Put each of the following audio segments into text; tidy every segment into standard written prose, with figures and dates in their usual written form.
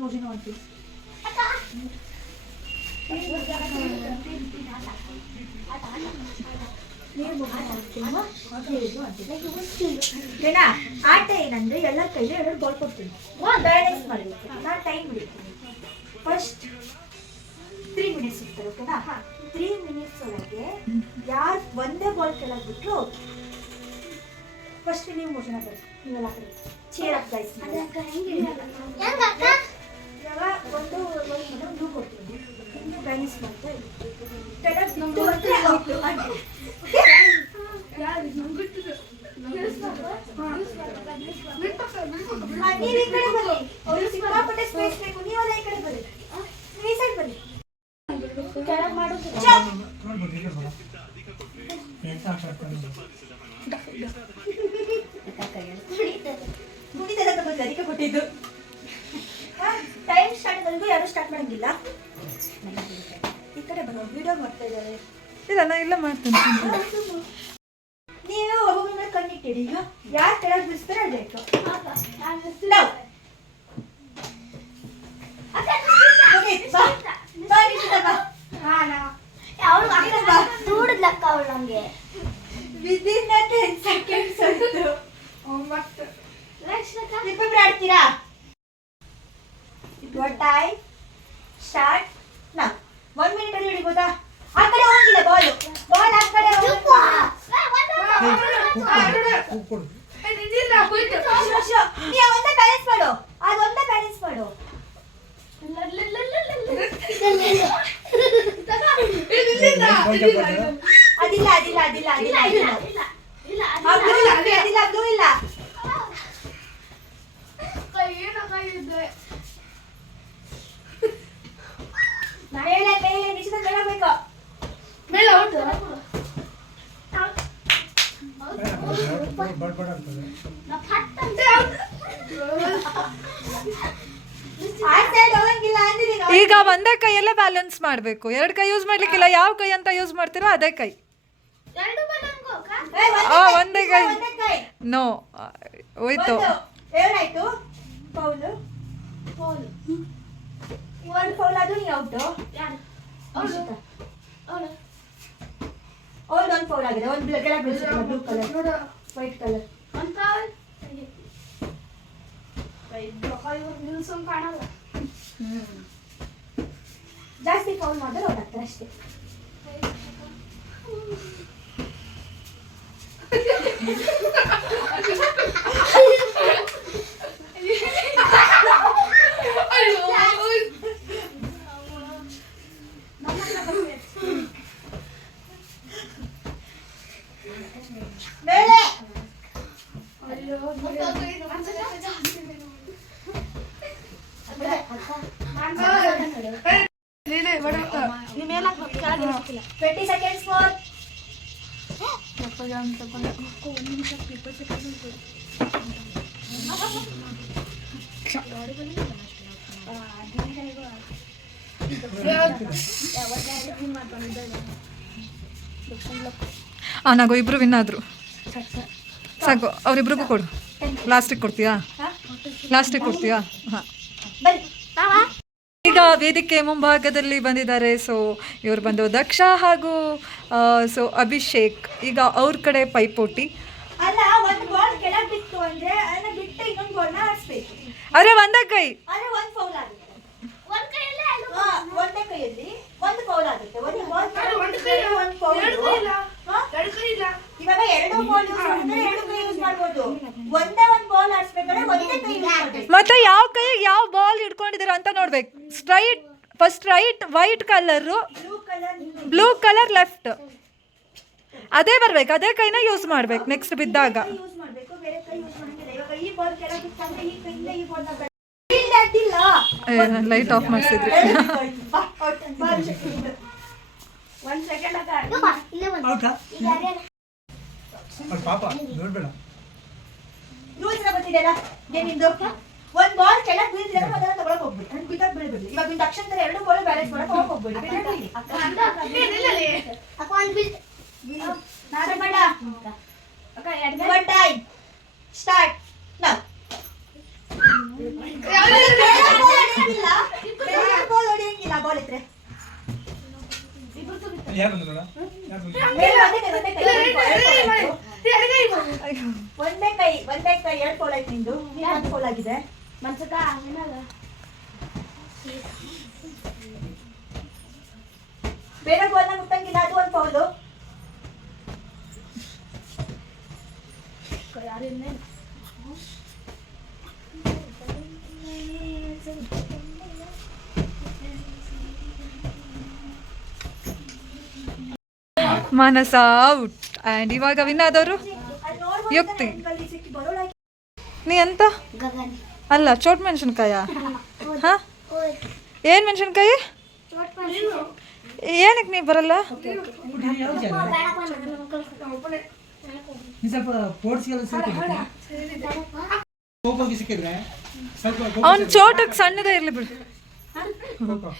ಮೋಜಿನ ಅಂತೀವಿ ಆಟ ಏನಂದ್ರೆ ಎಲ್ಲ ಕೈಲಿ 2 ಬಾಲ್ ಕೊಡ್ತೀನಿ ಬ್ಯಾಲೆನ್ಸ್ ಮಾಡಬೇಕು. ನಾನು ಟೈಮ್ ಬಿಡ್ತೀನಿ. ಫಸ್ಟ್ 3 ಮಿನಿಟ್ಸ್ ಇರ್ತಾರೆ. ಓಕೆನಾ? 3 ಮಿನಿಟ್ಸ್ ಒಳಗೆ ಯಾರು ಒಂದೇ ಬಾಲ್ ಕೆಳಗೆ ಬಿಟ್ರು ಫಸ್ಟ್ ನೀವು ಮೋಷನ್ ಹಾಕಿ ನೀವೆಲ್ಲ ಕಡೆ ಚೇರ್ ಅಪ್ ಗೈಸ್. ಇವಾಗ ಒಂದು ಬ್ಲೂ ಕೊಡ್ತೀನಿ. ಹಿಂಗೆ ಬ್ಯಾಲೆನ್ಸ್ ಮಾಡ್ತಾ ಕೆಳಗೆ ಬಿಟ್ಟು ಅಂದರೆ ಔಟ್. ನೀವು ಈ ಕಡೆ ಬನ್ನಿ. ಅವರು ಸಿಕ್ಕಾಪಟ್ಟೆ ಸ್ಪೇಸ್ ಬೇಕು. ನೀವೆಲ್ಲ ಈ ಕಡೆ ಬನ್ನಿ. ಈ ಸೈಡ್ ಬನ್ನಿ. ಕೆಳಗೆ ಮಾಡೋದು ಅದಕ್ಕೆ ಕೊಟ್ಟಿದ್ದು. ಟೈಮ್ ಸ್ಟಾರ್ಟ್ ಆಗೋದು ಯಾರು ಸ್ಟಾರ್ಟ್ ಮಾಡಂಗಿಲ್ಲ. ಈ ಕಡೆ ಬರೋ ವಿಡಿಯೋ ಮಾಡ್ತಾ ಇದ್ದಾರೆ. ಇಲ್ಲ ನಾ ಇಲ್ಲ ಮಾಡ್ತೇನೆ. ನೀವು ಒಬ್ಬೊಬ್ಬರ ಕಣ್ಣಿಟ್ಟಿಡಿ. ಈಗ ಯಾರು ಕೆಳಗೆ ಬಿಡಿಸ್ತಾರೆ ಅದಾಯ್ತು. ವಿದಿನ್ 10 ಸೆಕೆಂಡ್ಸ್ ಆಯ್ತು. ಇಬ್ಬರು ಆಡ್ತೀರಾ? Your time start now. 1 minute ಅಲ್ಲಿ ಹಿಡಿಬೋದಾ? ಆ ಕಡೆ ಹೋಗಿಲ್ಲ ಬಾಲ್ ಆ ಕಡೆ ನೀವು ಒಂದೇ ಬ್ಯಾಲೆನ್ಸ್ ಮಾಡು. ಅದೊಂದೇ ಬ್ಯಾಲೆನ್ಸ್ ಮಾಡು. ಅದಿಲ್ಲ ಅದಿಲ್ಲ ಅದಿಲ್ಲ ಅದಿಲ್ಲ ಅದಿಲ್ಲ ಅದಿಲ್ಲ ಬ್ಲೂ ಇಲ್ಲ. ಮೇಲೆ ಮೇಲೆ ನಿಶ್ಚಿತ ಬೆಳಬೇಕು. ಮೇಲೆ ಔಟ್. ಈಗ ಒಂದೇ ಕೈಯಲ್ಲೇ ಬ್ಯಾಲೆನ್ಸ್ ಮಾಡಬೇಕು. 2 ಕೈ ಯೂಸ್ ಮಾಡ್ಲಿಕ್ಕಿಲ್ಲ. ಯಾವ ಕೈ ಅಂತ ಯೂಸ್ ಮಾಡ್ತೀರೋ ಅದೇ ಕೈ. ಒಂದೇ ಕೈ ನೋ ಹೋಯ್ತು. ಏನಾಯ್ತು? ಫೌಲ್. ಒಂದು ಫೌಲ್ ಅದು ನೀ ಔಟ್. ಒಂದು ಫೌಲ್ ಆಗಿದೆ. ಒಂದು ಕೆಳಗೆ ಬೀಳಿಸಿಲ್ಲ. ಬ್ಲೂ ಕಲರ್ ವೈಟ್ ಕಲರ್ ಜಾಸ್ತಿ ಫೌಲ್ ಮಾಡಿದ್ರೆ ಔಟ್ ಆಗ್ತಾರೆ ಅಷ್ಟೇ. ನಾಗೋ ಇಬ್ರು ವಿನ್ ಆದ್ರು. ಸಾಕು ಅವರಿಬ್ರಿಗೂ ಕೊಡು. ಲಾಸ್ಟಿಗೆ ಕೊಡ್ತೀಯಾ? ಲಾಸ್ಟಿಗೆ ಕೊಡ್ತೀಯಾ? ಹಾಂ. ಈಗ ವೇದಿಕೆ ಮುಂಭಾಗದಲ್ಲಿ ಬಂದಿದ್ದಾರೆ. ಸೊ ಇವರು ಬಂದು ದಕ್ಷ ಹಾಗೂ ಸೊ ಅಭಿಷೇಕ್. ಈಗ ಅವ್ರ ಕಡೆ ಪೈಪೋಟಿ. ಅರೆ ಒಂದೇ ಕೈ. ಇವಾಗ 2 ಬಾಲ್ ಯೂಸ್ ಮಾಡಿದ್ರೆ 2 ಕೈ ಯೂಸ್ ಮಾಡಬಹುದು. ಒಂದೇ ಒಂದು ಬಾಲ್ ಆಡ್ಸ್ಬೇಕಾದ್ರೆ ಒಂದೇ ಕೈ ಯೂಸ್ ಮಾಡಬೇಕು. ಮತ್ತೆ ಯಾವ ಕೈ ಯಾವ ಬಾಲ್ ಹಿಡ್ಕೊಂಡಿದ್ದೀರಾ ಅಂತ ನೋಡ್ಬೇಕು. Straight first right white colour blue colour left ಅದೇ ಬರ್ಬೇಕು. ಅದೇ ಕೈನ ಯೂಸ್ ಮಾಡ್ಬೇಕು ನೆಕ್ಸ್ಟ್ ಬಿದ್ದಾಗ. ಯೂಸ್ ಮಾಡಬೇಕು. ಬೇರೆ ಕೈ ಯೂಸ್ ಮಾಡಂಗಿಲ್ಲ. ಇವಾಗ ಈ ಬಾಲ್ ಕೆಳಗೆ ಬಿತ್ತಂದ್ರೆ ಈ ಕೈಯಿಂದ ಈ ಬಾಲ್ ನ ಲೈಟ್ ಆಫ್ ಮಾಡಿಸಿದ್ರಿ. 1 ಸೆಕೆಂಡ್ ಅಕ್ಕ ಹೌದಾ ಪಾಪ ನೋಡ್ಬೇಡ. ರೂಲ್ಸ್ ಗೊತ್ತಿದೆಯಲ್ಲ ಏನಿಂದು? ಒಂದು ಬಾಲ್ ಕೆಳಗೆ ಬೀಳಿದ್ರೆ ಅದನ್ನ ತಗೊಳಕ್ ಹೋಗ್ಬಿಡಿ. ನಾನು ಬಿದ್ದಾಕ ಬೀಳ್ಬಿಡಿ. ಇವಾಗ ನಿಮ್ದು ಅಕ್ಷಂತರ 2 ಬಾಲ್ ಬ್ಯಾಲೆನ್ಸ್ ಮಾಡಕ್ ಹೋಗ್ಬಿಡಿ. One time start now. ಯಾರು ಬಂದ್ರು ನೋಡ? ಯಾರು ಬಂದ್ರು? ಒಂದೇ ಕೈ 2 ಫೋಲ್ ಆಯ್ತು ನಿಂದು. 1 ಫೋಲ್ ಆಗಿದೆ. ಮನ್ಸಕ ಬೇರೆ ಗೋಲ್ನ ಮುಟ್ಟಂಗಿಲ್ಲ, ಅದು 1 ಫೌಲು. ಮಾನಸ ಔಟ್. ಆ್ಯಂಡ್ ಇವಾಗ ವಿನ್ ಆದವರು ಯುಕ್ತಿ. ನೀ ಅಂತ ಅಲ್ಲ, ಚೋಟ್ ಮೆಣಸಿನ್ಕಾಯ. ಹಾ, ಏನು ಮೆಣಸಿನ್ಕಾಯಿ? ಏನಕ್ಕೆ ನೀ ಬರಲ್ಲ? ಯಾವ ಜಾಗ? ನೀ ಸ್ವಲ್ಪ ಪೋರ್ಟ್ಸ್ಗೆಲ್ಲ ಸಿಕ್ಕಿದ್ರೆ ಕೋಕೋಗೆ ಸಿಕ್ಕಿದ್ರೆ ಸ್ವಲ್ಪ ಅವ್ನು ಚೋಟಕ್ಕೆ ಸಣ್ಣದೇ ಇರಲಿ ಬಿಡು. ಕೋಕೋ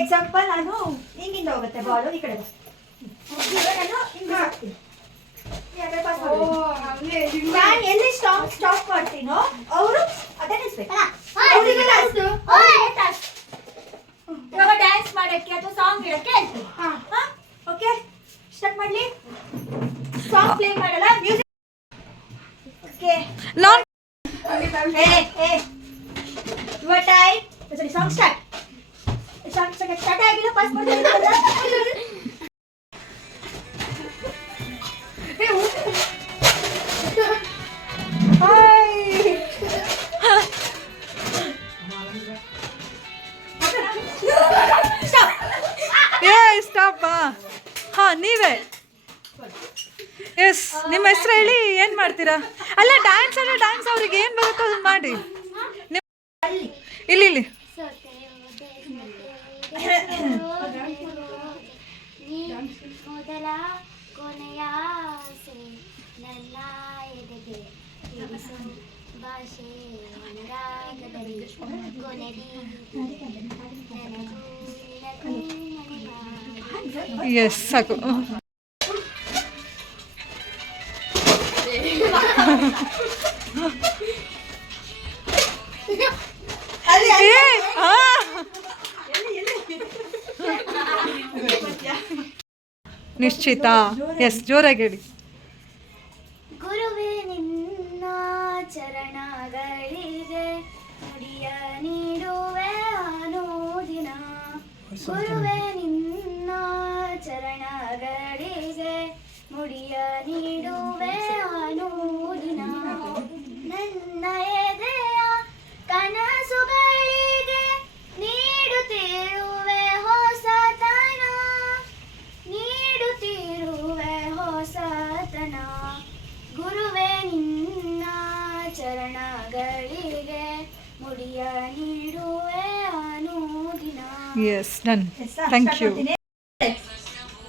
ಎಕ್ಸಾಂಪಲ್ ನಾನು ಹಿಂಗಿಂದ ಹೋಗುತ್ತೆ ಬಾಲು ಈ ಕಡೆ ನಾನು ಹಿಂಗೆ ಹಾಕ್ತೀನಿ. ನಾನು ಎಲ್ಲಿ ಸ್ಟಾಪ್ ಮಾಡ್ತೀನೋ ಅವರು ಅದೇ ನಿಲ್ಸ್ಬೇಕು. ಇವಾಗ ಡ್ಯಾನ್ಸ್ ಮಾಡಕ್ಕೆ ಅಥವಾ ಸಾಂಗ್ ಇಡಕ್ಕೆ ಹೇಳ್ತೀನಿ. ಓಕೆ, ಸ್ಟಾರ್ಟ್ ಮಾಡ್ಲಿ. ಸಾಂಗ್ ಪ್ಲೇ ಮಾಡಲ್ಲ, ಮ್ಯೂಸಿಕ್. ಓಕೆ, ನಾನು ಯುವರ್ ಟೈಮ್. ಸರಿ, ಸಾಂಗ್ ಸ್ಟಾರ್ಟ್. ಸ್ಟಾರ್ಟ್ ಆಗಿಲ್ಲ, ಪಾಸ್ ಮಾಡ್ತೀನಿ. ಸ್ಟಾಪ್. ಹಾ, ನೀವೇ. ಎಸ್, ನಿಮ್ಮ ಹೆಸರು ಹೇಳಿ. ಏನು ಮಾಡ್ತೀರಾ? ಅಲ್ಲ, ಡ್ಯಾನ್ಸ್ ಅಂದರೆ ಡ್ಯಾನ್ಸ್, ಅವ್ರಿಗೆ ಏನು ಬರುತ್ತೋ ಅದನ್ನ ಮಾಡಿ. ಇಲ್ಲಿ ಇಲ್ಲಿ ಮೊದಲ ಕೊನೆಯ ಆಸೆ ನನ್ನ ಎದೆಗೆ ತಿಳಿಸು ಭಾಷೆ ಅನುರಾಗದಲ್ಲಿ ಕೊನೆಗೆ ನನಗೂ ಎಸ್, ಸಾಕು. ನಿಶ್ಚಿತ. ಎಸ್, ಜೋರಾಗಿ ಹೇಳಿ. ಗುರುವೇ ನಿನ್ನ ಚರಣಗಳಿಗೆ ಮುಡಿಯ ನೀಡುವೆ ಅನುದಿನ. ಗುರುವೇ ನಿನ್ನ ಚರಣಗಳಿಗೆ ಮುಡಿಯ ನೀಡುವೆ ಅನುದಿನ. ನನ್ನ ಎದೆಯ ಕನಸುಗಳಿಗೆ ನೀಡುತ್ತಿರುವೆ ಹೊಸತನ, ನೀಡುತ್ತಿರುವೆ ಹೊಸತನ. ಗುರುವೇ ನಿನ್ನ ಚರಣಗಳಿಗೆ ಮುಡಿಯ ನೀಡುವೆ ಅನುದಿನ. Yes, done. Thank you.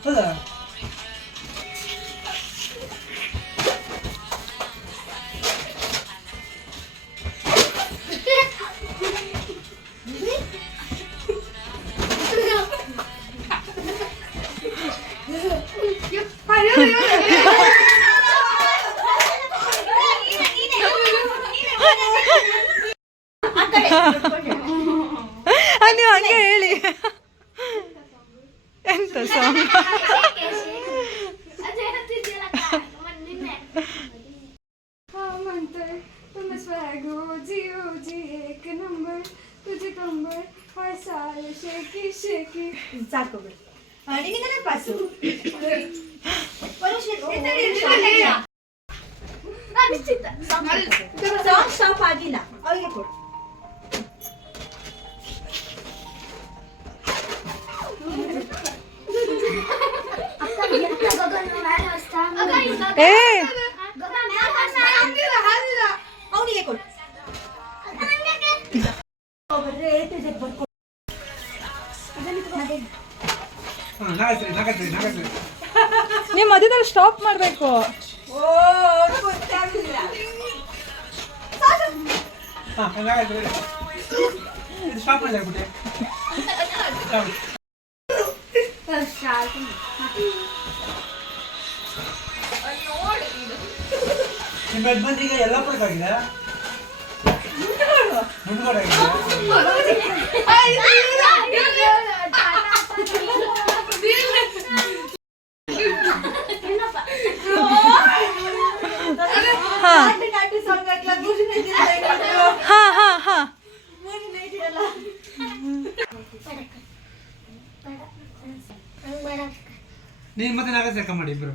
ಹೌದಾ? ನೀವು ಹಂಗೆ ಹೇಳಿ. ಎಂತ ಸಾಂಗ್? ಸಾಕು ಬಿಡಿ. ನಿಮಗೆ ಪಾಸು. ಸಾಂಗ್ ಸ್ಟಾಪ್ ಆಗಿಲ್ಲ, ಅವರಿಗೆ ಕೊಡು. ಏ, ಅವನಿಗೆ ಕೊಡು. ನಾಗತ್ರಿ ನೀವು ಮಧ್ಯದಲ್ಲಿ ಸ್ಟಾಪ್ ಮಾಡಬೇಕು. ನಾಗತ್ರಿ ಇದು ಸ್ಟಾಪ್ ಮಾಡಿದ್ದಾರೆ ಬಿಟ್ಟೆ. ನಿಮ್ಮ ಯಜಮಾನ್ರಿಗೆ ಎಲ್ಲ ಪಡ್ಕಾಗಿದೆ ಮುಂದ್ಗಡೆ ಹಾ ನೀನು ಮತ್ತೆ ನಾಗತ್ರಿ ಅಕ್ಕ ಮಾಡಿ ಇಬ್ರು.